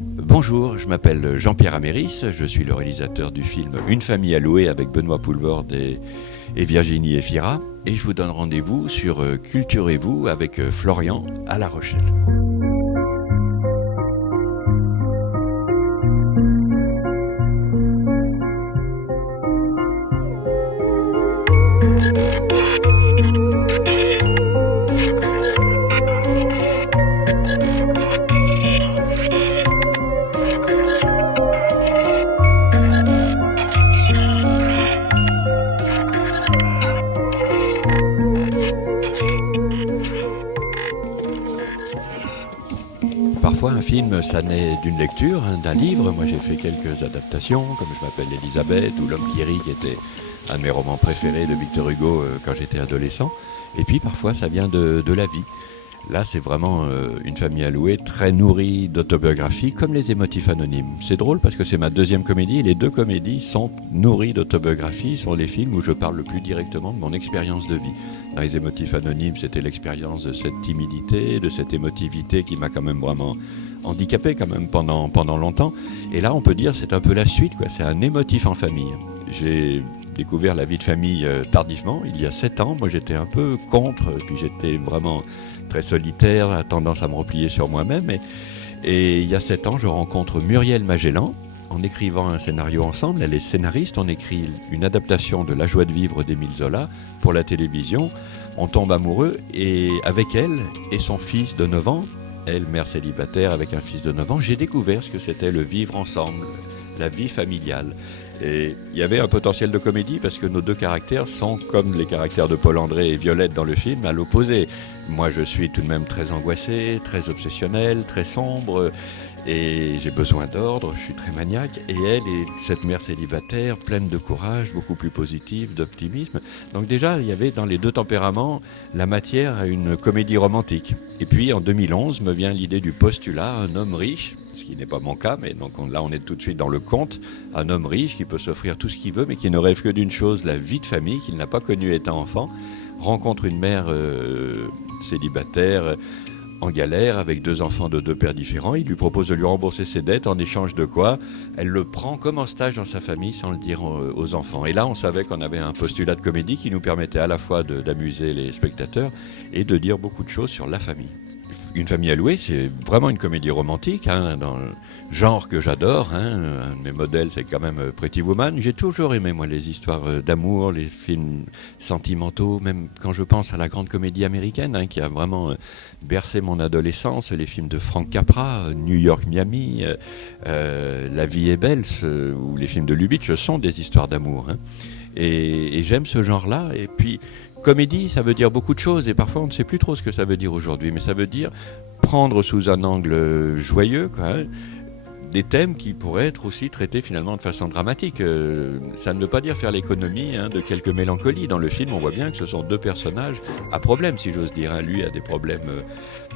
Bonjour, je m'appelle Jean-Pierre Améris, je suis le réalisateur du film Une famille à louer avec Benoît Poulvorde et Virginie Efira, et je vous donne rendez-vous sur Culturez-vous avec Florian à La Rochelle. Parfois, un film, ça naît d'une lecture, d'un livre. Moi, j'ai fait quelques adaptations, comme Je m'appelle Elisabeth ou L'homme qui rit, qui était un de mes romans préférés de Victor Hugo quand j'étais adolescent. Et puis, parfois, ça vient de la vie. Là, c'est vraiment Une famille à louer, très nourrie d'autobiographies, comme Les émotifs anonymes. C'est drôle parce que c'est ma deuxième comédie, et les deux comédies sont nourries d'autobiographies, sont les films où je parle le plus directement de mon expérience de vie. Dans Les émotifs anonymes, c'était l'expérience de cette timidité, de cette émotivité qui m'a quand même vraiment handicapé quand même pendant longtemps. Et là, on peut dire c'est un peu la suite, quoi. C'est un émotif en famille. J'ai découvert la vie de famille tardivement, il y a 7 ans. Moi, j'étais un peu contre, puis j'étais vraiment très solitaire, a tendance à me replier sur moi-même. Et il y a 7 ans, je rencontre Muriel Magellan. En écrivant un scénario ensemble, elle est scénariste, on écrit une adaptation de La joie de vivre d'Émile Zola pour la télévision. On tombe amoureux et avec elle et son fils de 9 ans, elle, mère célibataire avec un fils de 9 ans, j'ai découvert ce que c'était le vivre ensemble, la vie familiale. Et il y avait un potentiel de comédie parce que nos deux caractères sont comme les caractères de Paul André et Violette dans le film, à l'opposé. Moi, je suis tout de même très angoissé, très obsessionnel, très sombre, et j'ai besoin d'ordre, je suis très maniaque. Et elle est cette mère célibataire, pleine de courage, beaucoup plus positive, d'optimisme. Donc déjà, il y avait dans les deux tempéraments la matière à une comédie romantique. Et puis en 2011 me vient l'idée du postulat, un homme riche, ce qui n'est pas mon cas, mais donc là on est tout de suite dans le conte, un homme riche qui peut s'offrir tout ce qu'il veut, mais qui ne rêve que d'une chose, la vie de famille, qu'il n'a pas connue étant enfant, rencontre une mère célibataire, en galère, avec 2 enfants de 2 pères différents. Il lui propose de lui rembourser ses dettes, en échange de quoi elle le prend comme en stage dans sa famille sans le dire aux enfants. Et là, on savait qu'on avait un postulat de comédie qui nous permettait à la fois d'amuser les spectateurs et de dire beaucoup de choses sur la famille. Une famille à louer, c'est vraiment une comédie romantique, dans le genre que j'adore. Un de mes modèles, c'est quand même Pretty Woman. J'ai toujours aimé, moi, les histoires d'amour, les films sentimentaux, même quand je pense à la grande comédie américaine, qui a vraiment bercé mon adolescence, les films de Frank Capra, New York, Miami, La vie est belle, ou les films de Lubitsch sont des histoires d'amour. Et j'aime ce genre-là. Et puis, comédie, ça veut dire beaucoup de choses, et parfois on ne sait plus trop ce que ça veut dire aujourd'hui, mais ça veut dire prendre sous un angle joyeux, des thèmes qui pourraient être aussi traités finalement de façon dramatique. Ça ne veut pas dire faire l'économie de quelques mélancolies. Dans le film, on voit bien que ce sont 2 personnages à problème, si j'ose dire. Lui a des problèmes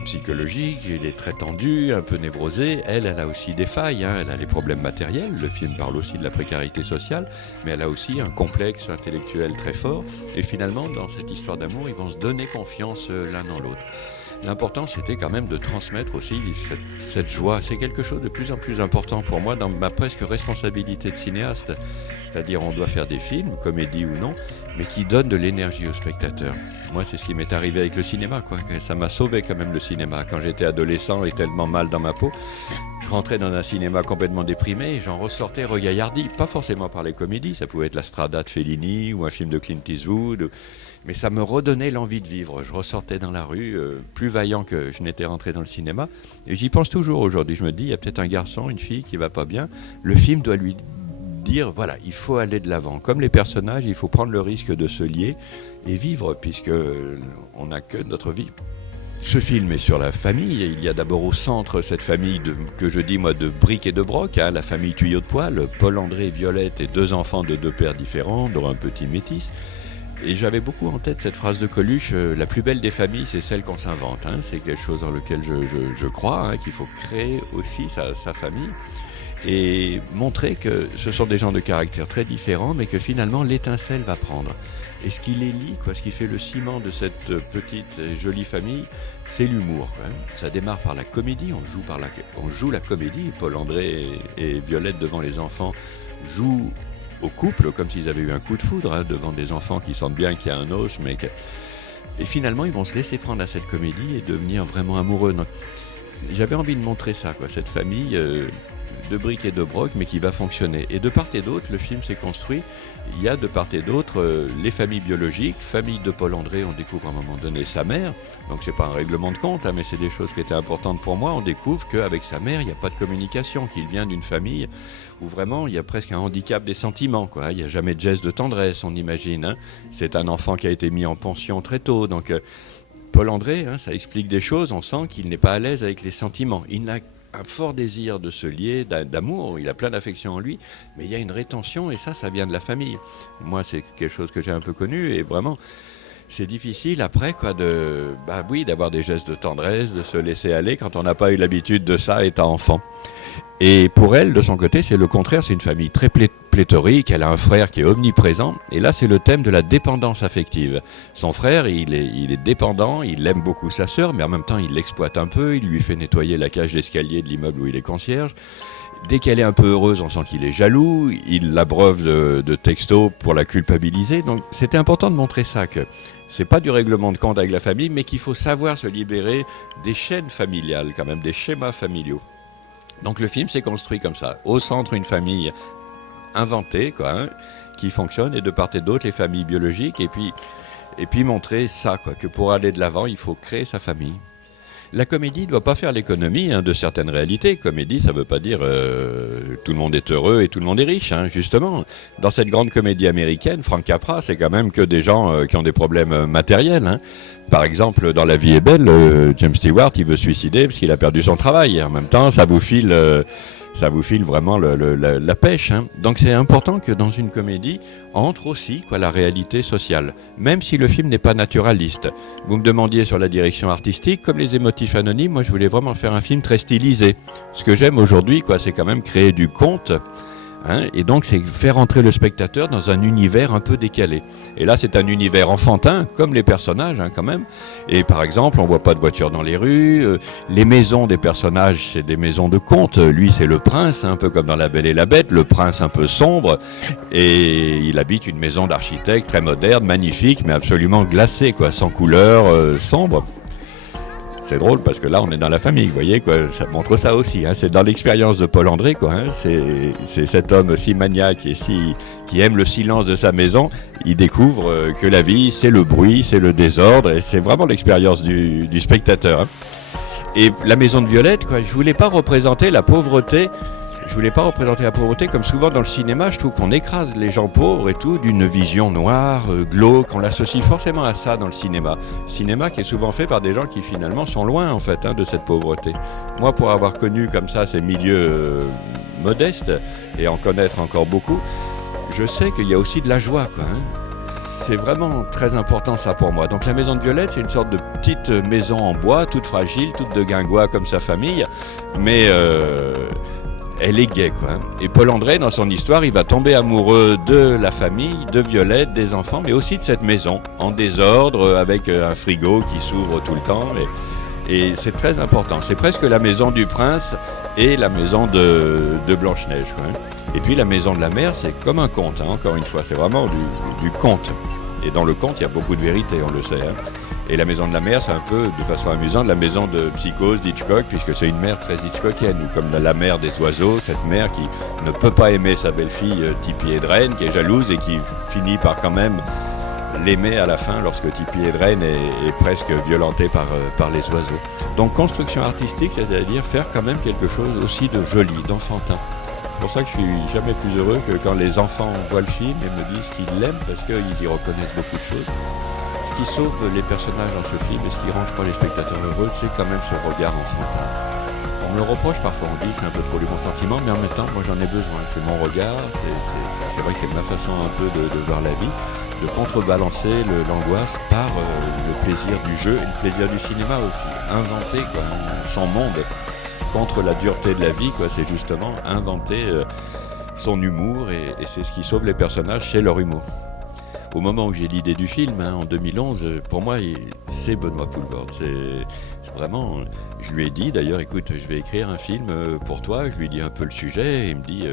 psychologiques, il est très tendu, un peu névrosé. Elle a aussi des failles, elle a les problèmes matériels. Le film parle aussi de la précarité sociale, mais elle a aussi un complexe intellectuel très fort. Et finalement, dans cette histoire d'amour, ils vont se donner confiance l'un dans l'autre. L'important, c'était quand même de transmettre aussi cette joie. C'est quelque chose de plus en plus important pour moi dans ma presque responsabilité de cinéaste. C'est-à-dire, on doit faire des films, comédie ou non, mais qui donnent de l'énergie aux spectateurs. Moi, c'est ce qui m'est arrivé avec le cinéma, Ça m'a sauvé quand même le cinéma. Quand j'étais adolescent et tellement mal dans ma peau, je rentrais dans un cinéma complètement déprimé et j'en ressortais regaillardi. Pas forcément par les comédies, ça pouvait être La Strada de Fellini ou un film de Clint Eastwood. Mais ça me redonnait l'envie de vivre. Je ressortais dans la rue, plus vaillant que je n'étais rentré dans le cinéma. Et j'y pense toujours aujourd'hui. Je me dis, il y a peut-être un garçon, une fille qui va pas bien. Le film doit lui dire, voilà, il faut aller de l'avant. Comme les personnages, il faut prendre le risque de se lier et vivre, puisque on n'a que notre vie. Ce film est sur la famille. Il y a d'abord au centre cette famille que je dis moi de briques et de broc, la famille tuyau de poêle, Paul André, Violette et 2 enfants de 2 pères différents, dont un petit métis. Et j'avais beaucoup en tête cette phrase de Coluche, la plus belle des familles, c'est celle qu'on s'invente. C'est quelque chose dans lequel je crois, qu'il faut créer aussi sa famille. et montrer que ce sont des gens de caractère très différents, mais que finalement l'étincelle va prendre. Et ce qui les lie, ce qui fait le ciment de cette petite et jolie famille, c'est l'humour. Ça démarre par la comédie, on joue la comédie. Paul-André et Violette devant les enfants jouent au couple comme s'ils avaient eu un coup de foudre, devant des enfants qui sentent bien qu'il y a un os, et finalement ils vont se laisser prendre à cette comédie et devenir vraiment amoureux. Donc, j'avais envie de montrer ça, cette famille de briques et de broc, mais qui va fonctionner. Et de part et d'autre, le film s'est construit. Il y a de part et d'autre les familles biologiques. Famille de Paul-André, on découvre à un moment donné sa mère. Donc c'est pas un règlement de compte, mais c'est des choses qui étaient importantes pour moi. On découvre qu'avec sa mère, il n'y a pas de communication, qu'il vient d'une famille où vraiment il y a presque un handicap des sentiments. Il n'y a jamais de geste de tendresse, on imagine. C'est un enfant qui a été mis en pension très tôt. Donc Paul-André, ça explique des choses. On sent qu'il n'est pas à l'aise avec les sentiments. Il n'a un fort désir de se lier, d'amour, il a plein d'affection en lui, mais il y a une rétention et ça vient de la famille. Moi, c'est quelque chose que j'ai un peu connu et vraiment, c'est difficile après d'avoir des gestes de tendresse, de se laisser aller quand on n'a pas eu l'habitude de ça étant enfant. Et pour elle, de son côté, c'est le contraire, c'est une famille très pléthorique, elle a un frère qui est omniprésent, et là c'est le thème de la dépendance affective. Son frère, il est dépendant, il aime beaucoup sa sœur, mais en même temps il l'exploite un peu, il lui fait nettoyer la cage d'escalier de l'immeuble où il est concierge. Dès qu'elle est un peu heureuse, on sent qu'il est jaloux, il l'abreuve de textos pour la culpabiliser, donc c'était important de montrer ça, que c'est pas du règlement de compte avec la famille, mais qu'il faut savoir se libérer des chaînes familiales quand même, des schémas familiaux. Donc le film s'est construit comme ça. Au centre, une famille inventée, qui fonctionne, et de part et d'autre, les familles biologiques. Et puis montrer ça, que pour aller de l'avant, il faut créer sa famille. La comédie ne doit pas faire l'économie de certaines réalités. Comédie, ça ne veut pas dire tout le monde est heureux et tout le monde est riche, justement. Dans cette grande comédie américaine, Frank Capra, c'est quand même que des gens qui ont des problèmes matériels. Par exemple, dans La vie est belle, James Stewart, il veut se suicider parce qu'il a perdu son travail. Et en même temps, ça vous file vraiment la pêche. Donc c'est important que dans une comédie entre aussi la réalité sociale, même si le film n'est pas naturaliste. Vous me demandiez sur la direction artistique, comme Les Émotifs Anonymes, moi je voulais vraiment faire un film très stylisé. Ce que j'aime aujourd'hui, c'est quand même créer du conte. Et donc c'est faire entrer le spectateur dans un univers un peu décalé. Et là c'est un univers enfantin, comme les personnages quand même. Et par exemple, on voit pas de voitures dans les rues, les maisons des personnages c'est des maisons de conte. Lui c'est le prince, un peu comme dans La Belle et la Bête, le prince un peu sombre, et il habite une maison d'architecte très moderne, magnifique, mais absolument glacée, sans couleur, sombre. C'est drôle parce que là on est dans la famille, vous voyez, ça montre ça aussi, c'est dans l'expérience de Paul-André, c'est cet homme si maniaque et qui aime le silence de sa maison, il découvre que la vie c'est le bruit, c'est le désordre, et c'est vraiment l'expérience du spectateur. Et la maison de Violette, je voulais pas représenter la pauvreté. Je voulais pas représenter la pauvreté comme souvent dans le cinéma, je trouve qu'on écrase les gens pauvres et tout d'une vision noire, glauque, on l'associe forcément à ça dans le cinéma. Cinéma qui est souvent fait par des gens qui finalement sont loin en fait de cette pauvreté. Moi pour avoir connu comme ça ces milieux modestes et en connaître encore beaucoup, je sais qu'il y a aussi de la joie C'est vraiment très important ça pour moi. Donc la maison de Violette, c'est une sorte de petite maison en bois, toute fragile, toute de guingois comme sa famille, mais elle est gaie Et Paul-André, dans son histoire, il va tomber amoureux de la famille, de Violette, des enfants, mais aussi de cette maison, en désordre, avec un frigo qui s'ouvre tout le temps. Et c'est très important. C'est presque la maison du prince et la maison de Blanche-Neige. Et puis la maison de la mère, c'est comme un conte, encore une fois. C'est vraiment du conte. Et dans le conte, il y a beaucoup de vérité, on le sait. Et la maison de la mère, c'est un peu, de façon amusante, la maison de Psychose d'Hitchcock, puisque c'est une mère très Hitchcockienne, comme la mère des oiseaux, cette mère qui ne peut pas aimer sa belle-fille Tippi Hedren, qui est jalouse et qui finit par quand même l'aimer à la fin lorsque Tippi Hedren est presque violentée par les oiseaux. Donc construction artistique, c'est-à-dire faire quand même quelque chose aussi de joli, d'enfantin. C'est pour ça que je suis jamais plus heureux que quand les enfants voient le film et me disent qu'ils l'aiment parce qu'ils y reconnaissent beaucoup de choses. Ce qui sauve les personnages dans ce film et ce qui range pas les spectateurs heureux, c'est quand même ce regard enfantin. On me le reproche parfois, on dit que c'est un peu trop du bon sentiment, mais en même temps, moi j'en ai besoin. C'est mon regard, c'est vrai que c'est ma façon un peu de voir la vie, de contrebalancer l'angoisse par le plaisir du jeu et le plaisir du cinéma aussi. Inventer son monde contre la dureté de la vie, quoi. C'est justement inventer son humour et c'est ce qui sauve les personnages, c'est leur humour. Au moment où j'ai l'idée du film, en 2011, pour moi, c'est Benoît Poelvoorde. C'est vraiment... Je lui ai dit, d'ailleurs, écoute, je vais écrire un film pour toi. Je lui ai dit un peu le sujet et il me dit,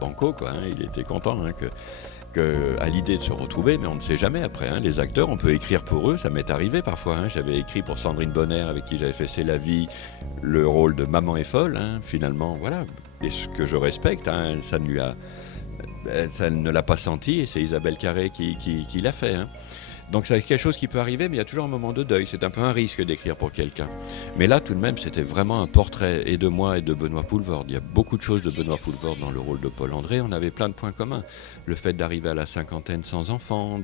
banco, quoi. Il était content à l'idée de se retrouver, mais on ne sait jamais après. Les acteurs, on peut écrire pour eux, ça m'est arrivé parfois. J'avais écrit pour Sandrine Bonner, avec qui j'avais fait C'est la vie, le rôle de Maman est folle. Finalement, voilà. Et ce que je respecte, ça ne l'a pas senti et c'est Isabelle Carré qui l'a fait. Donc c'est quelque chose qui peut arriver, mais il y a toujours un moment de deuil. C'est un peu un risque d'écrire pour quelqu'un. Mais là, tout de même, c'était vraiment un portrait et de moi et de Benoît Poelvoorde. Il y a beaucoup de choses de Benoît Poelvoorde dans le rôle de Paul André. On avait plein de points communs. Le fait d'arriver à la cinquantaine sans enfant,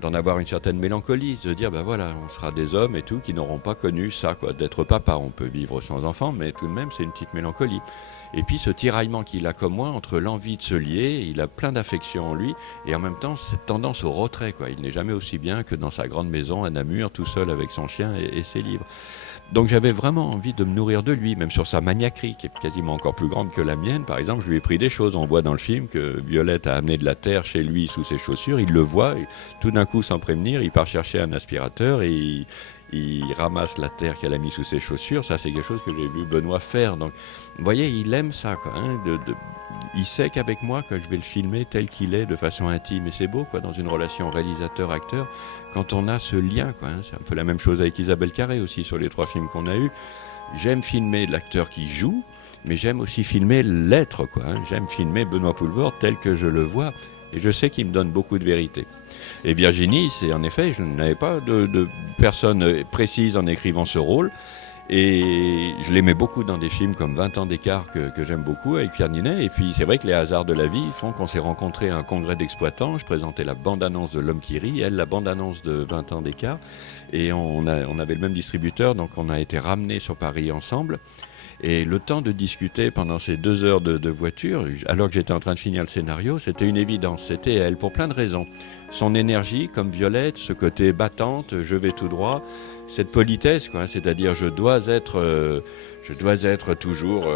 d'en avoir une certaine mélancolie, de se dire, ben voilà, on sera des hommes et tout qui n'auront pas connu ça, quoi. D'être papa, on peut vivre sans enfant, mais tout de même, c'est une petite mélancolie. Et puis ce tiraillement qu'il a comme moi entre l'envie de se lier, il a plein d'affection en lui, et en même temps cette tendance au retrait, quoi. Il n'est jamais aussi bien que dans sa grande maison à Namur, tout seul avec son chien et ses livres. Donc j'avais vraiment envie de me nourrir de lui, même sur sa maniaquerie, qui est quasiment encore plus grande que la mienne. Par exemple, je lui ai pris des choses. On voit dans le film que Violette a amené de la terre chez lui sous ses chaussures. Il le voit, et tout d'un coup, sans prévenir, il part chercher un aspirateur et il ramasse la terre qu'elle a mis sous ses chaussures. Ça, c'est quelque chose que j'ai vu Benoît faire. Donc, vous voyez, il aime ça, quoi, il sait qu'avec moi, que je vais le filmer tel qu'il est, de façon intime. Et c'est beau, quoi, dans une relation réalisateur-acteur, quand on a ce lien, quoi. C'est un peu la même chose avec Isabelle Carré aussi, sur les 3 films qu'on a eus. J'aime filmer l'acteur qui joue, mais j'aime aussi filmer l'être, quoi. J'aime filmer Benoît Poelvoorde tel que je le vois. Et je sais qu'il me donne beaucoup de vérité. Et Virginie, c'est en effet, je n'avais pas de personne précise en écrivant ce rôle. Et je l'aimais beaucoup dans des films comme 20 ans d'écart que j'aime beaucoup avec Pierre Ninet. Et puis c'est vrai que les hasards de la vie font qu'on s'est rencontrés à un congrès d'exploitants. Je présentais la bande-annonce de L'Homme qui rit, elle la bande-annonce de 20 ans d'écart. Et on avait le même distributeur, donc on a été ramenés sur Paris ensemble. Et le temps de discuter pendant ces 2 heures de voiture, alors que j'étais en train de finir le scénario, c'était une évidence. C'était elle, pour plein de raisons. Son énergie, comme Violette, ce côté battante, je vais tout droit, cette politesse, quoi, c'est-à-dire je dois être toujours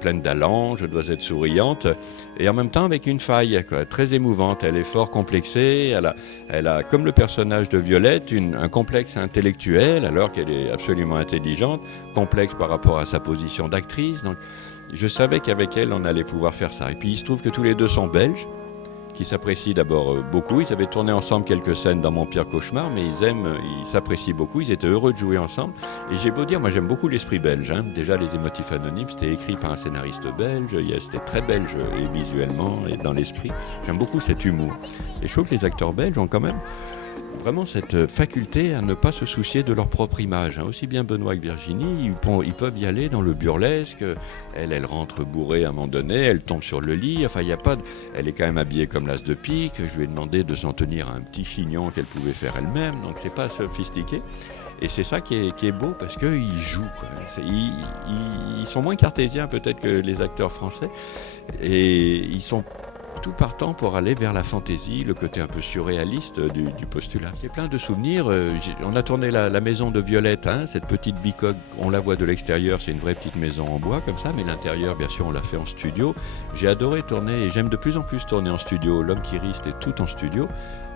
pleine d'allant, je dois être souriante, et en même temps avec une faille, quoi, très émouvante. Elle est fort complexée, elle a comme le personnage de Violette, un complexe intellectuel, alors qu'elle est absolument intelligente, complexe par rapport à sa position d'actrice. Donc je savais qu'avec elle, on allait pouvoir faire ça. Et puis il se trouve que tous les deux sont belges, qui s'apprécient d'abord beaucoup. Ils avaient tourné ensemble quelques scènes dans Mon pire cauchemar, mais ils s'apprécient beaucoup, ils étaient heureux de jouer ensemble. Et j'ai beau dire, moi j'aime beaucoup l'esprit belge. Déjà, Les Émotifs Anonymes, c'était écrit par un scénariste belge, c'était très belge et visuellement et dans l'esprit. J'aime beaucoup cet humour. Et je trouve que les acteurs belges ont quand même vraiment cette faculté à ne pas se soucier de leur propre image. Aussi bien Benoît que Virginie, ils peuvent y aller dans le burlesque. Elle rentre bourrée à un moment donné, elle tombe sur le lit. Enfin, il y a pas. Elle est quand même habillée comme l'as de pique. Je lui ai demandé de s'en tenir à un petit chignon qu'elle pouvait faire elle-même. Donc, c'est pas sophistiqué. Et c'est ça qui est beau parce qu'ils jouent, quoi. Ils sont moins cartésiens peut-être que les acteurs français. Et ils sont tout partant pour aller vers la fantaisie, le côté un peu surréaliste du postulat. J'ai plein de souvenirs. On a tourné la maison de Violette, cette petite bicoque, on la voit de l'extérieur, c'est une vraie petite maison en bois comme ça, mais l'intérieur, bien sûr, on l'a fait en studio. J'ai adoré tourner et j'aime de plus en plus tourner en studio. L'Homme qui rit, c'était tout en studio,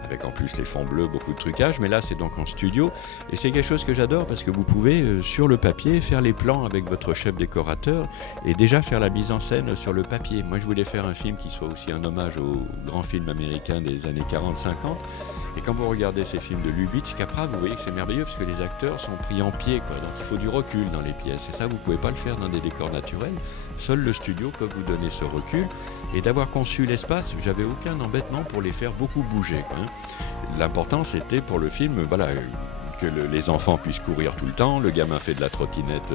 avec en plus les fonds bleus, beaucoup de trucage, mais là c'est donc en studio, et c'est quelque chose que j'adore parce que vous pouvez sur le papier faire les plans avec votre chef décorateur et déjà faire la mise en scène sur le papier. Moi je voulais faire un film qui soit aussi un hommage aux grands films américains des années 40-50, et quand vous regardez ces films de Lubitsch, Capra, vous voyez que c'est merveilleux parce que les acteurs sont pris en pied, quoi. Donc il faut du recul dans les pièces, et ça vous pouvez pas le faire dans des décors naturels. Seul le studio peut vous donner ce recul. Et d'avoir conçu l'espace, j'avais aucun embêtement pour les faire beaucoup bouger, quoi. L'important c'était pour le film, que les enfants puissent courir tout le temps, le gamin fait de la trottinette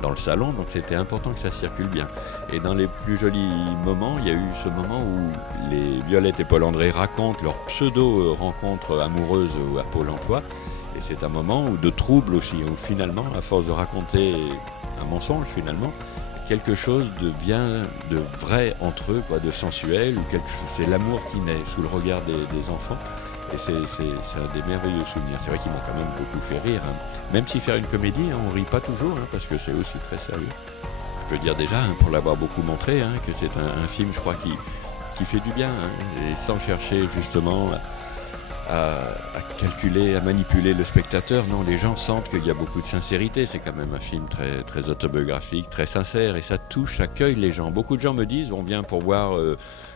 dans le salon, donc c'était important que ça circule bien. Et dans les plus jolis moments, il y a eu ce moment où les Violette et Paul André racontent leur pseudo-rencontre amoureuse à Pôle emploi, et c'est un moment de trouble aussi, où finalement, à force de raconter un mensonge finalement, quelque chose de bien, de vrai entre eux, quoi, de sensuel, ou c'est l'amour qui naît sous le regard des enfants. Et c'est un des merveilleux souvenirs. C'est vrai qu'ils m'ont quand même beaucoup fait rire. Même si faire une comédie, on rit pas toujours, parce que c'est aussi très sérieux. Je peux dire déjà, hein, pour l'avoir beaucoup montré, hein, que c'est un film, je crois, qui fait du bien, hein, et sans chercher justement à calculer, à manipuler le spectateur. Non, les gens sentent qu'il y a beaucoup de sincérité. C'est quand même un film très, très autobiographique, très sincère, et ça touche, ça cueille les gens. Beaucoup de gens me disent, on vient pour voir,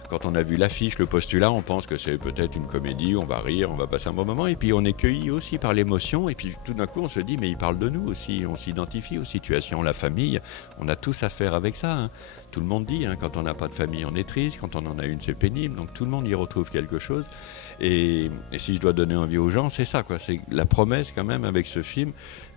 quand on a vu l'affiche, le postulat, on pense que c'est peut-être une comédie, on va rire, on va passer un bon moment, et puis on est cueilli aussi par l'émotion, et puis tout d'un coup on se dit, mais il parle de nous aussi, on s'identifie aux situations, la famille, on a tous à faire avec ça, hein. Tout le monde dit, hein, quand on n'a pas de famille, on est triste, quand on en a une, c'est pénible, donc tout le monde y retrouve quelque chose. Et si je dois donner envie aux gens, c'est ça, quoi. C'est la promesse quand même avec ce film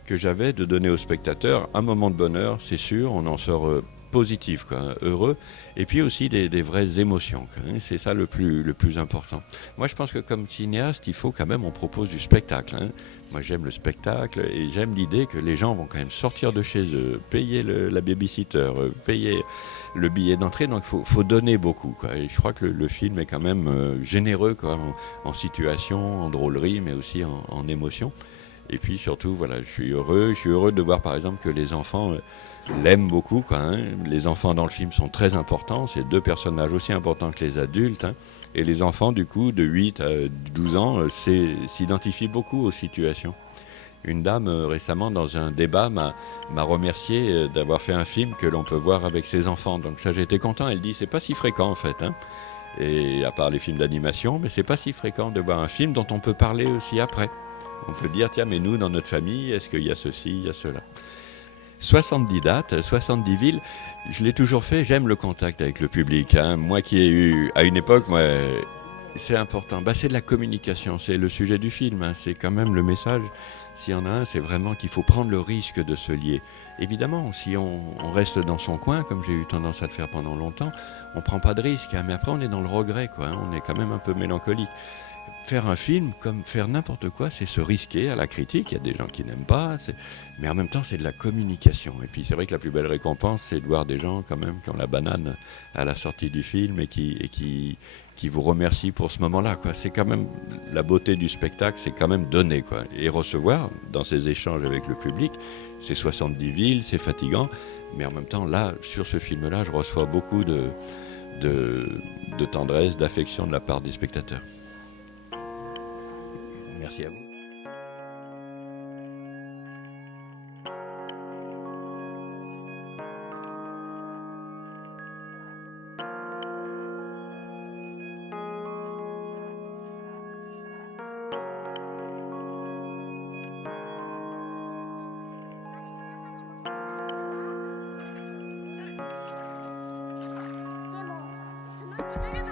que j'avais de donner aux spectateurs un moment de bonheur, c'est sûr, on en sort positif, quoi, hein, heureux, et puis aussi des vraies émotions, quoi, hein. C'est ça le plus important. Moi je pense que comme cinéaste, il faut quand même on propose du spectacle, hein. Moi j'aime le spectacle et j'aime l'idée que les gens vont quand même sortir de chez eux, payer la babysitter, payer le billet d'entrée, donc faut donner beaucoup, quoi. Et je crois que le film est quand même généreux, quoi, en situation, en drôlerie, mais aussi en émotion. Et puis surtout, voilà, je suis heureux de voir par exemple que les enfants l'aiment beaucoup, quoi, hein. Les enfants dans le film sont très importants, c'est deux personnages aussi importants que les adultes, hein. Et les enfants, du coup, de 8 à 12 ans, s'identifient beaucoup aux situations. Une dame récemment dans un débat m'a remercié d'avoir fait un film que l'on peut voir avec ses enfants. Donc ça j'ai été content. Elle dit c'est pas si fréquent en fait, hein. Et à part les films d'animation, mais c'est pas si fréquent de voir un film dont on peut parler aussi après. On peut dire tiens mais nous dans notre famille est-ce qu'il y a ceci, il y a cela. 70 dates, 70 villes, je l'ai toujours fait, j'aime le contact avec le public, hein. Moi qui ai eu, à une époque, moi, c'est important, c'est de la communication, c'est le sujet du film, hein. C'est quand même le message, s'il y en a un, c'est vraiment qu'il faut prendre le risque de se lier. Évidemment, si on reste dans son coin, comme j'ai eu tendance à le faire pendant longtemps, on prend pas de risque, hein. Mais après on est dans le regret, quoi, hein. On est quand même un peu mélancolique. Faire un film, comme faire n'importe quoi, c'est se risquer à la critique. Il y a des gens qui n'aiment pas, mais en même temps, c'est de la communication. Et puis, c'est vrai que la plus belle récompense, c'est de voir des gens, quand même, qui ont la banane à la sortie du film et qui vous remercient pour ce moment-là, quoi. C'est quand même la beauté du spectacle, c'est quand même donner, quoi. Et recevoir, dans ces échanges avec le public, c'est 70 villes, c'est fatigant. Mais en même temps, là, sur ce film-là, je reçois beaucoup de tendresse, d'affection de la part des spectateurs. Merci à vous. Let's